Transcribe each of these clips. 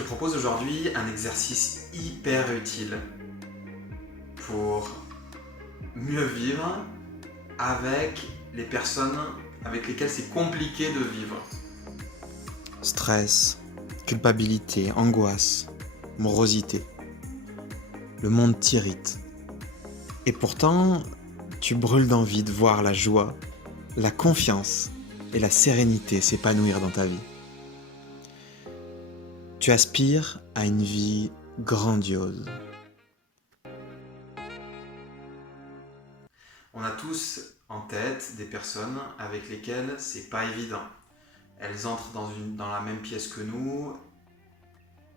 te propose aujourd'hui un exercice hyper utile pour mieux vivre avec les personnes avec lesquelles c'est compliqué de vivre. Stress, culpabilité, angoisse, morosité. Le monde t'irrite. Et pourtant, tu brûles d'envie de voir la joie, la confiance et la sérénité s'épanouir dans ta vie. Tu aspires à une vie grandiose. On a tous en tête des personnes avec lesquelles c'est pas évident. Elles entrent dans la même pièce que nous,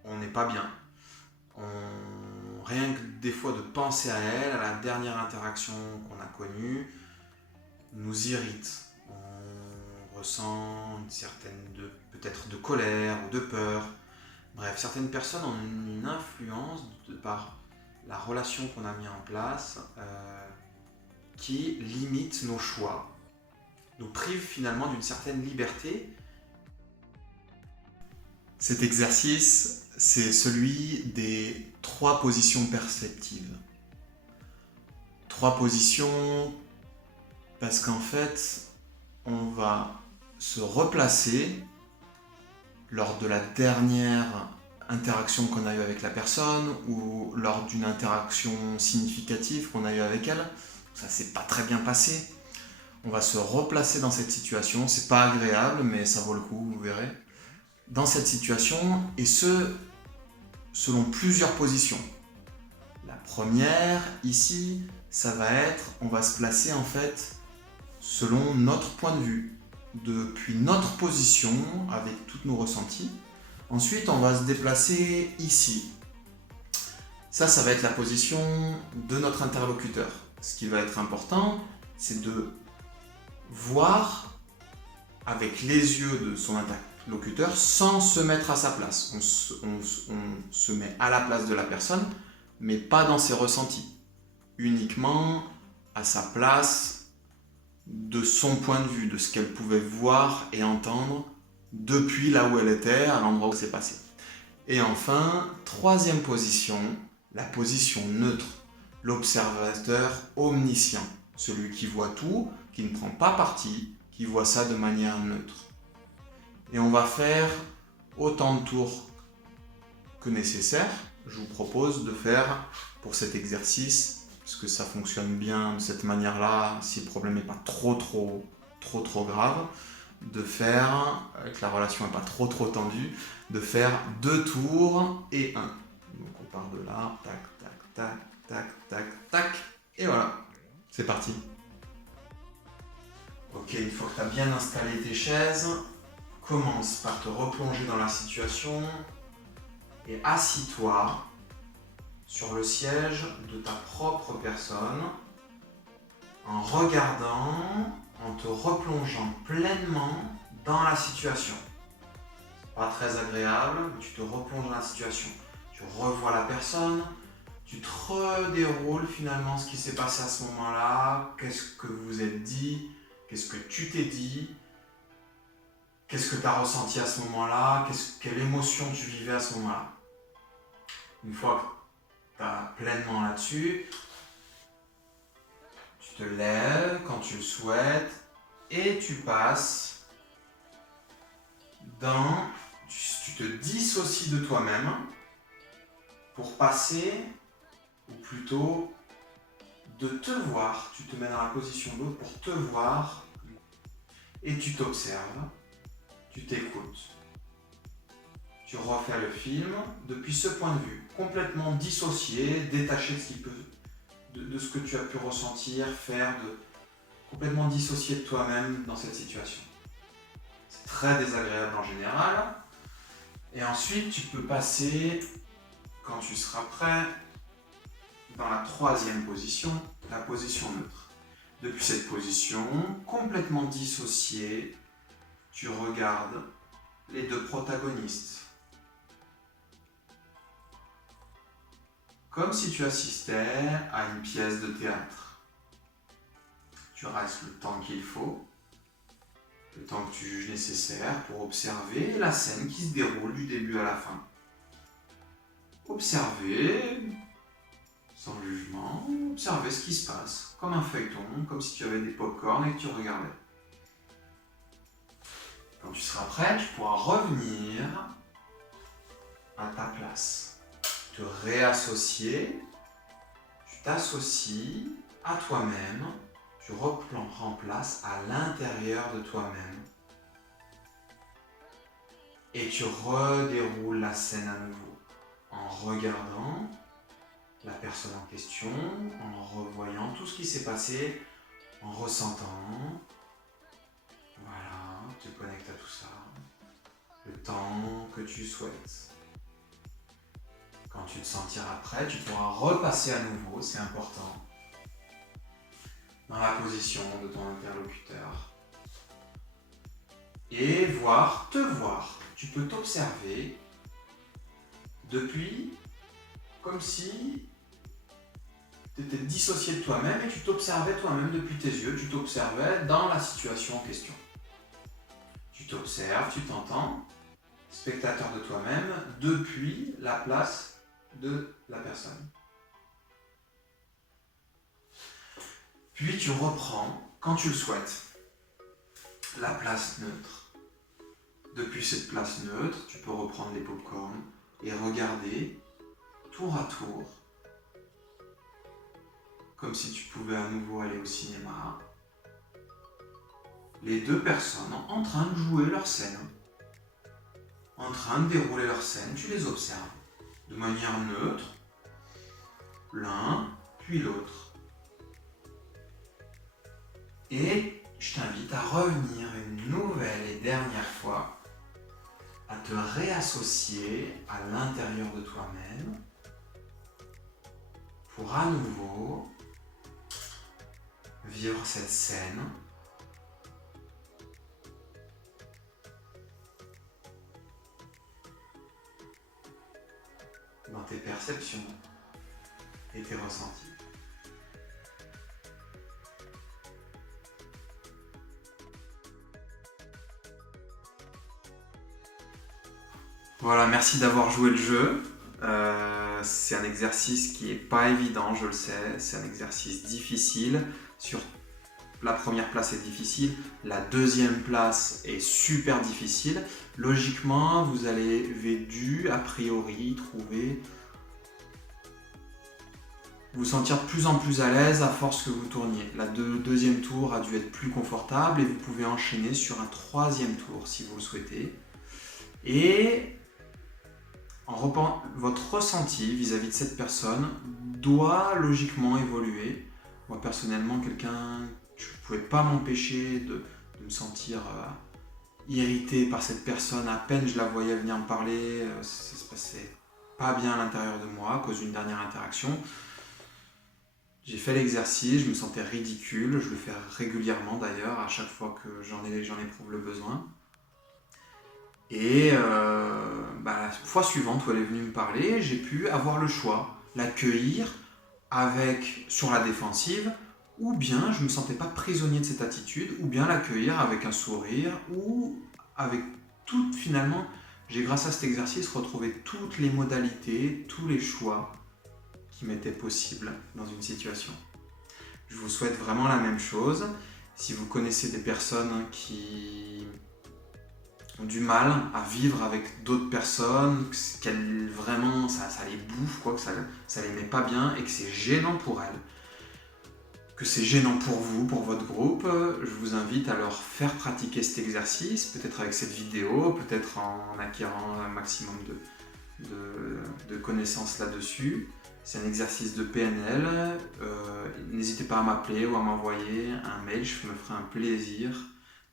on n'est pas bien. Rien que des fois de penser à elles, à la dernière interaction qu'on a connue, nous irrite. On ressent une certaine peut-être de colère ou de peur. Bref, certaines personnes ont une influence de par la relation qu'on a mis en place qui limite nos choix, nous prive finalement d'une certaine liberté. Cet exercice, c'est celui des 3 positions perceptives. 3 positions parce qu'en fait, on va se replacer lors de la dernière interaction qu'on a eue avec la personne ou lors d'une interaction significative qu'on a eue avec elle. Ça s'est pas très bien passé. On va se replacer dans cette situation. C'est pas agréable, mais ça vaut le coup, vous verrez. Dans cette situation, et ce, selon plusieurs positions. La première, ici, ça va être, on va se placer en fait selon notre point de vue, depuis notre position, avec tous nos ressentis. Ensuite, on va se déplacer ici. Ça va être la position de notre interlocuteur. Ce qui va être important, c'est de voir avec les yeux de son interlocuteur sans se mettre à sa place. On se met à la place de la personne, mais pas dans ses ressentis. Uniquement à sa place de son point de vue, de ce qu'elle pouvait voir et entendre depuis là où elle était, à l'endroit où c'est passé. Et enfin, troisième position, la position neutre, l'observateur omniscient, celui qui voit tout, qui ne prend pas parti, qui voit ça de manière neutre. Et on va faire autant de tours que nécessaire. Je vous propose de faire pour cet exercice, parce que ça fonctionne bien de cette manière-là, si le problème n'est pas trop grave, de faire, que la relation n'est pas trop tendue, de faire 2 tours et 1. Donc on part de là, tac, tac, tac, tac, tac, tac, et voilà, c'est parti. Ok, une fois que tu as bien installé tes chaises, commence par te replonger dans la situation et assis-toi sur le siège de ta propre personne en regardant, en te replongeant pleinement dans la situation. Pas très agréable, mais tu te replonges dans la situation. Tu revois la personne, tu te redéroules finalement ce qui s'est passé à ce moment-là, qu'est-ce que vous êtes dit, qu'est-ce que tu t'es dit, qu'est-ce que tu as ressenti à ce moment-là, quelle émotion tu vivais à ce moment-là. Une fois que tu as pleinement là-dessus, tu te lèves quand tu le souhaites et tu passes tu te dissocies de toi-même pour passer, ou plutôt de te voir. Tu te mets dans la position d'autre pour te voir et tu t'observes, tu t'écoutes. Tu refais le film depuis ce point de vue, complètement dissocié, détaché de ce que tu as pu ressentir, faire, complètement dissocié de toi-même dans cette situation. C'est très désagréable en général. Et ensuite, tu peux passer, quand tu seras prêt, dans la 3e position, la position neutre. Depuis cette position, complètement dissocié, tu regardes les 2 protagonistes. Comme si tu assistais à une pièce de théâtre. Tu restes le temps qu'il faut, le temps que tu juges nécessaire pour observer la scène qui se déroule du début à la fin. observer, sans jugement, observer ce qui se passe, comme un feuilleton, comme si tu avais des pop-corn et que tu regardais. Quand tu seras prêt, tu pourras revenir à ta place, te réassocier, tu t'associes à toi-même, tu reprends place à l'intérieur de toi-même et tu redéroules la scène à nouveau en regardant la personne en question, en revoyant tout ce qui s'est passé, en ressentant. Voilà, tu te connectes à tout ça, le temps que tu souhaites. Quand tu te sentiras prêt, tu pourras repasser à nouveau, c'est important, dans la position de ton interlocuteur. Et te voir. Tu peux t'observer depuis comme si tu étais dissocié de toi-même et tu t'observais toi-même depuis tes yeux, tu t'observais dans la situation en question. Tu t'observes, tu t'entends, spectateur de toi-même, depuis la place de la personne. Puis tu reprends, quand tu le souhaites, la place neutre. Depuis cette place neutre, tu peux reprendre les pop-corn et regarder tour à tour, comme si tu pouvais à nouveau aller au cinéma, les deux personnes en train de jouer leur scène, en train de dérouler leur scène, tu les observes de manière neutre, l'un puis l'autre. Et je t'invite à revenir une nouvelle et dernière fois, à te réassocier à l'intérieur de toi-même pour à nouveau vivre cette scène dans tes perceptions et tes ressentis. Voilà, merci d'avoir joué le jeu. C'est un exercice qui n'est pas évident, je le sais. C'est un exercice difficile. La première place est difficile, la deuxième place est super difficile. Logiquement, vous avez dû, a priori, vous sentir de plus en plus à l'aise à force que vous tourniez. La deuxième tour a dû être plus confortable et vous pouvez enchaîner sur un troisième tour si vous le souhaitez. Et votre ressenti vis-à-vis de cette personne doit logiquement évoluer. Moi personnellement, je ne pouvais pas m'empêcher de me sentir irrité par cette personne. À peine je la voyais venir me parler, ça se passait pas bien à l'intérieur de moi à cause d'une dernière interaction. J'ai fait l'exercice, je me sentais ridicule, je le fais régulièrement d'ailleurs, à chaque fois que j'en éprouve le besoin. Et la fois suivante où elle est venue me parler, j'ai pu avoir le choix, l'accueillir sur la défensive, ou bien je ne me sentais pas prisonnier de cette attitude, ou bien l'accueillir avec un sourire, ou avec finalement, j'ai grâce à cet exercice retrouvé toutes les modalités, tous les choix qui m'étaient possibles dans une situation. Je vous souhaite vraiment la même chose. Si vous connaissez des personnes qui ont du mal à vivre avec d'autres personnes, qu'elles vraiment ça les bouffe, que ça les met pas bien et que c'est gênant pour elles, que c'est gênant pour vous, pour votre groupe, je vous invite à leur faire pratiquer cet exercice, peut-être avec cette vidéo, peut-être en acquérant un maximum de connaissances là-dessus. C'est un exercice de PNL. N'hésitez pas à m'appeler ou à m'envoyer un mail, je me ferai un plaisir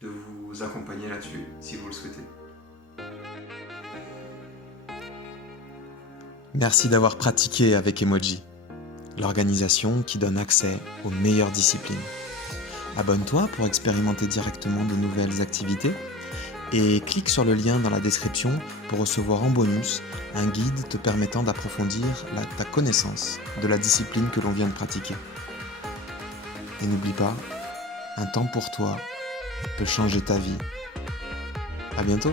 de vous accompagner là-dessus, si vous le souhaitez. Merci d'avoir pratiqué avec Emoji, l'organisation qui donne accès aux meilleures disciplines. Abonne-toi pour expérimenter directement de nouvelles activités et clique sur le lien dans la description pour recevoir en bonus un guide te permettant d'approfondir ta connaissance de la discipline que l'on vient de pratiquer. Et n'oublie pas, un temps pour toi peut changer ta vie. À bientôt!